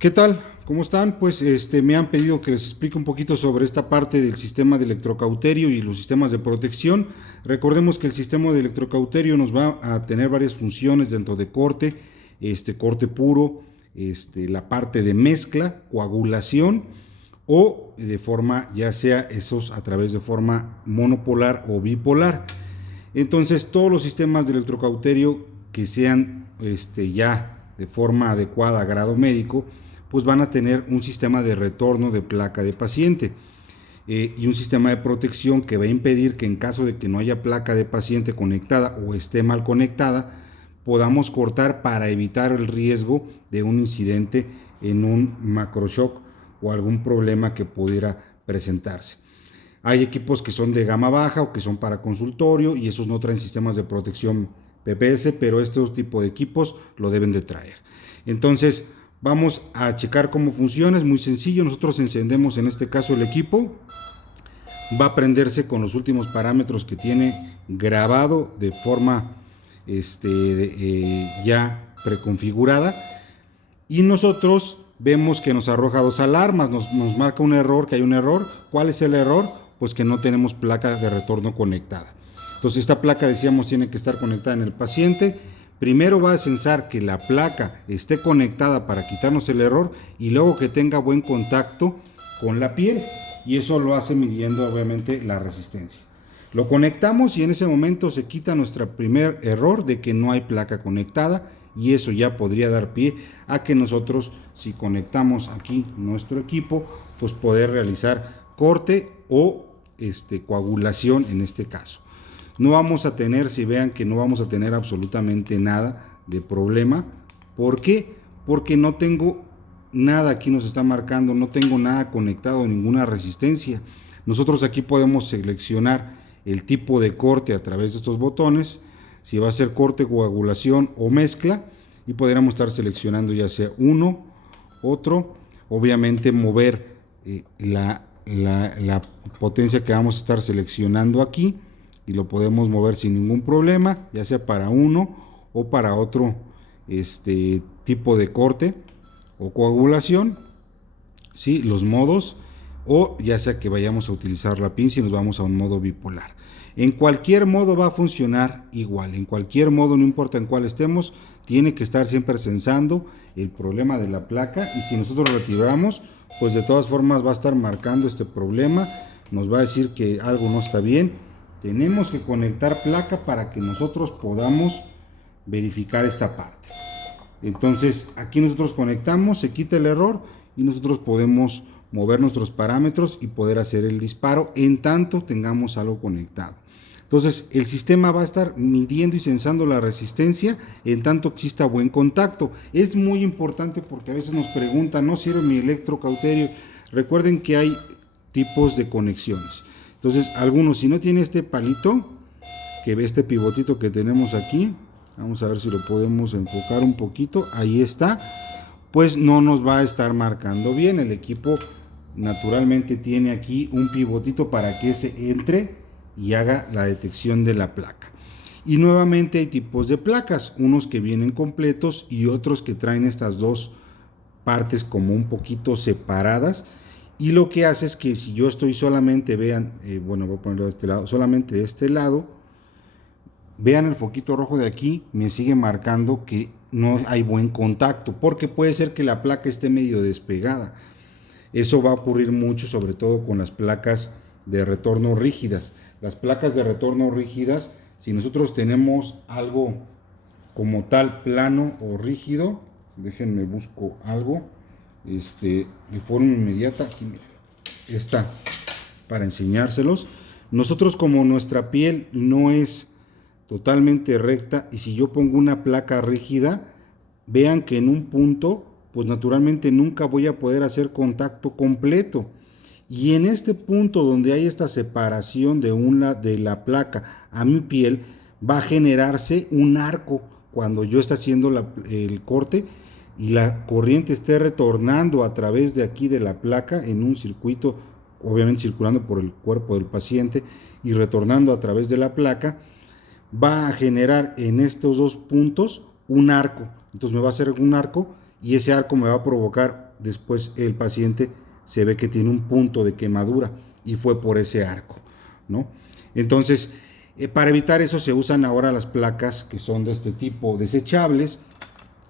¿Qué tal? ¿Cómo están? Pues me han pedido que les explique un poquito sobre esta parte del sistema de electrocauterio y los sistemas de protección. Recordemos que el sistema de electrocauterio nos va a tener varias funciones dentro de corte, corte puro, la parte de mezcla, coagulación o de forma, ya sea esos a través de forma monopolar o bipolar. Entonces, todos los sistemas de electrocauterio que sean ya de forma adecuada a grado médico, pues van a tener un sistema de retorno de placa de paciente y un sistema de protección que va a impedir que en caso de que no haya placa de paciente conectada o esté mal conectada, podamos cortar para evitar el riesgo de un incidente en un macroshock o algún problema que pudiera presentarse. Hay equipos que son de gama baja o que son para consultorio y esos no traen sistemas de protección PPS, pero este tipo de equipos lo deben de traer. Entonces, vamos a checar cómo funciona. Es muy sencillo. Nosotros encendemos en este caso el equipo. Va a prenderse con los últimos parámetros que tiene grabado de forma ya preconfigurada. Y nosotros vemos que nos arroja dos alarmas, nos marca un error, que hay un error. ¿Cuál es el error? Pues que no tenemos placa de retorno conectada. Entonces esta placa, decíamos, tiene que estar conectada en el paciente. Primero va a censar que la placa esté conectada para quitarnos el error y luego que tenga buen contacto con la piel. Y eso lo hace midiendo obviamente la resistencia. Lo conectamos y en ese momento se quita nuestro primer error de que no hay placa conectada y eso ya podría dar pie a que nosotros, si conectamos aquí nuestro equipo, pues poder realizar corte o coagulación en este caso. No vamos a tener, si vean que no vamos a tener absolutamente nada de problema. ¿Por qué? Porque no tengo nada, aquí nos está marcando, no tengo nada conectado, ninguna resistencia. Nosotros aquí podemos seleccionar el tipo de corte a través de estos botones, si va a ser corte, coagulación o mezcla, y podríamos estar seleccionando ya sea uno, otro, obviamente mover la potencia que vamos a estar seleccionando aquí, y lo podemos mover sin ningún problema, ya sea para uno o para otro tipo de corte o coagulación, ¿sí? Los modos, o ya sea que vayamos a utilizar la pinza y nos vamos a un modo bipolar. En cualquier modo va a funcionar igual, en cualquier modo, no importa en cuál estemos, tiene que estar siempre censando el problema de la placa, y si nosotros retiramos, pues de todas formas va a estar marcando este problema, nos va a decir que algo no está bien. Tenemos que conectar placa para que nosotros podamos verificar esta parte. Entonces aquí nosotros conectamos, se quita el error y nosotros podemos mover nuestros parámetros y poder hacer el disparo en tanto tengamos algo conectado. Entonces el sistema va a estar midiendo y sensando la resistencia en tanto exista buen contacto. Es muy importante porque a veces nos preguntan, ¿no sirve mi electrocauterio? Recuerden que hay tipos de conexiones. Entonces algunos, si no tiene este palito, que ve este pivotito que tenemos aquí, vamos a ver si lo podemos enfocar un poquito, ahí está, pues no nos va a estar marcando bien. El equipo naturalmente tiene aquí un pivotito para que se entre y haga la detección de la placa. Y nuevamente hay tipos de placas, unos que vienen completos y otros que traen estas dos partes como un poquito separadas, y lo que hace es que si yo estoy solamente, vean, bueno, voy a ponerlo de este lado, solamente de este lado, vean el foquito rojo de aquí, me sigue marcando que no hay buen contacto, porque puede ser que la placa esté medio despegada. Eso va a ocurrir mucho, sobre todo con las placas de retorno rígidas. Las placas de retorno rígidas, si nosotros tenemos algo como tal plano o rígido, déjenme busco algo, de forma inmediata, aquí mira, está para enseñárselos. Nosotros, como nuestra piel no es totalmente recta, y si yo pongo una placa rígida, vean que en un punto, pues naturalmente nunca voy a poder hacer contacto completo. Y en este punto donde hay esta separación de la placa a mi piel, va a generarse un arco cuando yo esté haciendo el corte y la corriente esté retornando a través de aquí de la placa en un circuito, obviamente circulando por el cuerpo del paciente y retornando a través de la placa, va a generar en estos dos puntos un arco. Entonces me va a hacer un arco y ese arco me va a provocar después el paciente se ve que tiene un punto de quemadura y fue por ese arco, ¿no? Entonces, para evitar eso se usan ahora las placas que son de este tipo, desechables,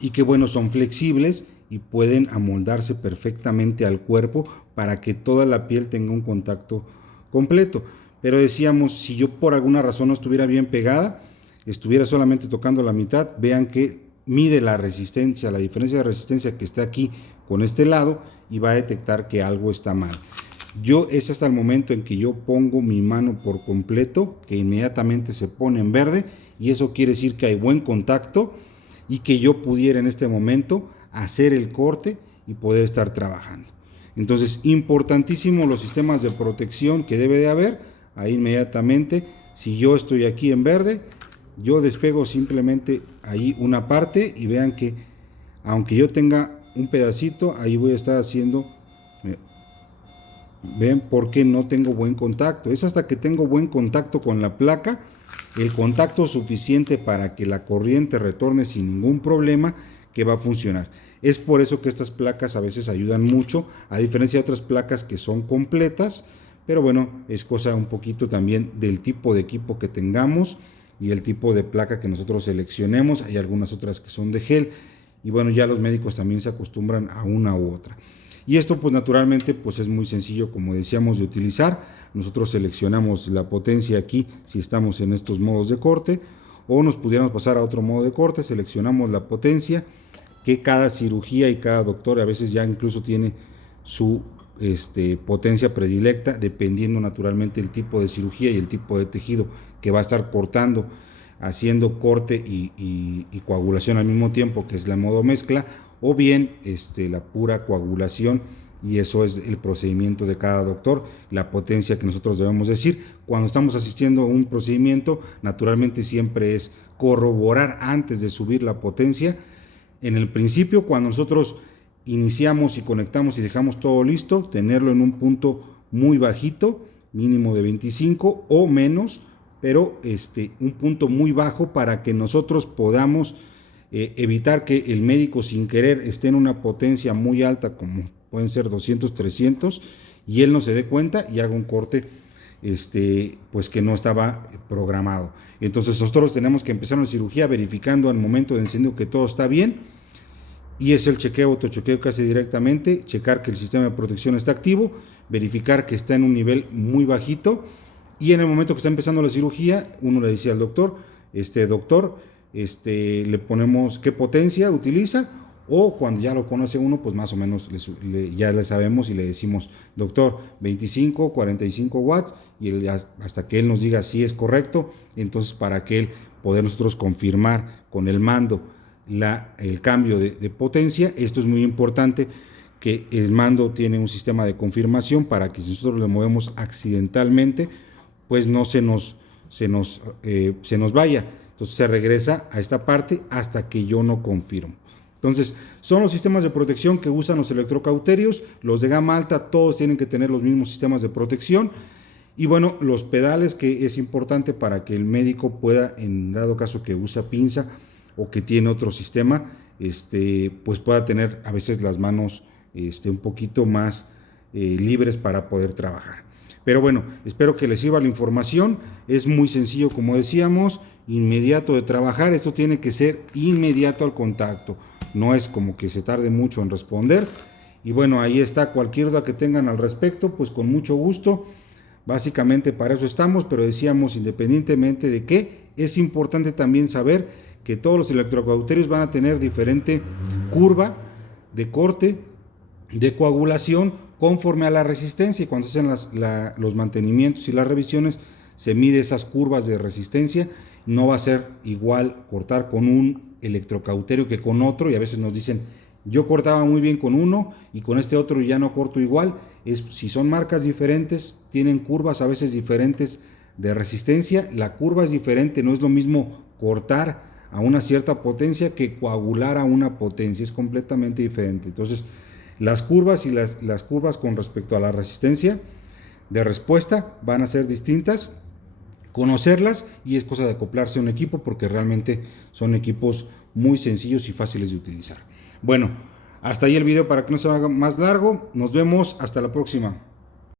y que bueno, son flexibles y pueden amoldarse perfectamente al cuerpo para que toda la piel tenga un contacto completo. Pero decíamos, si yo por alguna razón no estuviera bien pegada, estuviera solamente tocando la mitad, vean que mide la resistencia, la diferencia de resistencia que está aquí con este lado, y va a detectar que algo está mal. Es hasta el momento en que yo pongo mi mano por completo, que inmediatamente se pone en verde, y eso quiere decir que hay buen contacto y que yo pudiera en este momento hacer el corte y poder estar trabajando. Entonces, importantísimo los sistemas de protección que debe de haber. Ahí inmediatamente, si yo estoy aquí en verde, yo despego simplemente ahí una parte, y vean que aunque yo tenga un pedacito, ahí voy a estar haciendo, ven, porque no tengo buen contacto. Es hasta que tengo buen contacto con la placa, el contacto suficiente para que la corriente retorne sin ningún problema, que va a funcionar. Es por eso que estas placas a veces ayudan mucho, a diferencia de otras placas que son completas, pero bueno, es cosa un poquito también del tipo de equipo que tengamos y el tipo de placa que nosotros seleccionemos. Hay algunas otras que son de gel, y bueno, ya los médicos también se acostumbran a una u otra. Y esto pues naturalmente pues es muy sencillo, como decíamos, de utilizar. Nosotros seleccionamos la potencia aquí si estamos en estos modos de corte, o nos pudiéramos pasar a otro modo de corte, seleccionamos la potencia, que cada cirugía y cada doctor a veces ya incluso tiene su potencia predilecta, dependiendo naturalmente el tipo de cirugía y el tipo de tejido que va a estar cortando, haciendo corte y coagulación al mismo tiempo, que es la modo mezcla, o bien la pura coagulación, y eso es el procedimiento de cada doctor, la potencia que nosotros debemos decir. Cuando estamos asistiendo a un procedimiento, naturalmente siempre es corroborar antes de subir la potencia. En el principio, cuando nosotros iniciamos y conectamos y dejamos todo listo, tenerlo en un punto muy bajito, mínimo de 25 o menos, pero un punto muy bajo, para que nosotros podamos evitar que el médico sin querer esté en una potencia muy alta, como pueden ser 200, 300, y él no se dé cuenta y haga un corte pues que no estaba programado. Entonces nosotros tenemos que empezar una cirugía verificando al momento de encendido que todo está bien, y es el chequeo, autochequeo casi directamente, checar que el sistema de protección está activo, verificar que está en un nivel muy bajito, y en el momento que está empezando la cirugía, uno le decía al doctor, doctor, le ponemos qué potencia utiliza, o cuando ya lo conoce uno, pues más o menos ya le sabemos y le decimos, doctor, 25, 45 watts, y hasta que él nos diga si es correcto, entonces para que él poder nosotros confirmar con el mando el cambio de potencia. Esto es muy importante, que el mando tiene un sistema de confirmación para que si nosotros le movemos accidentalmente, pues no se nos vaya. Entonces se regresa a esta parte hasta que yo no confirmo. Entonces, son los sistemas de protección que usan los electrocauterios. Los de gama alta, todos tienen que tener los mismos sistemas de protección. Y bueno, los pedales, que es importante para que el médico pueda, en dado caso que usa pinza o que tiene otro sistema, pues pueda tener a veces las manos un poquito más libres para poder trabajar. Pero bueno, espero que les sirva la información. Es muy sencillo, como decíamos, inmediato de trabajar. Esto tiene que ser inmediato al contacto. No es como que se tarde mucho en responder. Y bueno, ahí está. Cualquier duda que tengan al respecto, pues con mucho gusto. Básicamente para eso estamos, pero decíamos, independientemente de qué, es importante también saber que todos los electrocauterios van a tener diferente curva de corte, de coagulación, conforme a la resistencia. Y cuando se hacen los mantenimientos y las revisiones, se mide esas curvas de resistencia. No va a ser igual cortar con un electrocauterio que con otro, y a veces nos dicen, yo cortaba muy bien con uno y con este otro ya no corto igual. Si son marcas diferentes, tienen curvas a veces diferentes de resistencia. La curva es diferente, no es lo mismo cortar a una cierta potencia que coagular a una potencia, es completamente diferente. Entonces, las curvas y las curvas con respecto a la resistencia de respuesta van a ser distintas. Conocerlas, y es cosa de acoplarse a un equipo, porque realmente son equipos muy sencillos y fáciles de utilizar. Bueno, Hasta ahí el video para que no se haga más largo. Nos vemos hasta la próxima.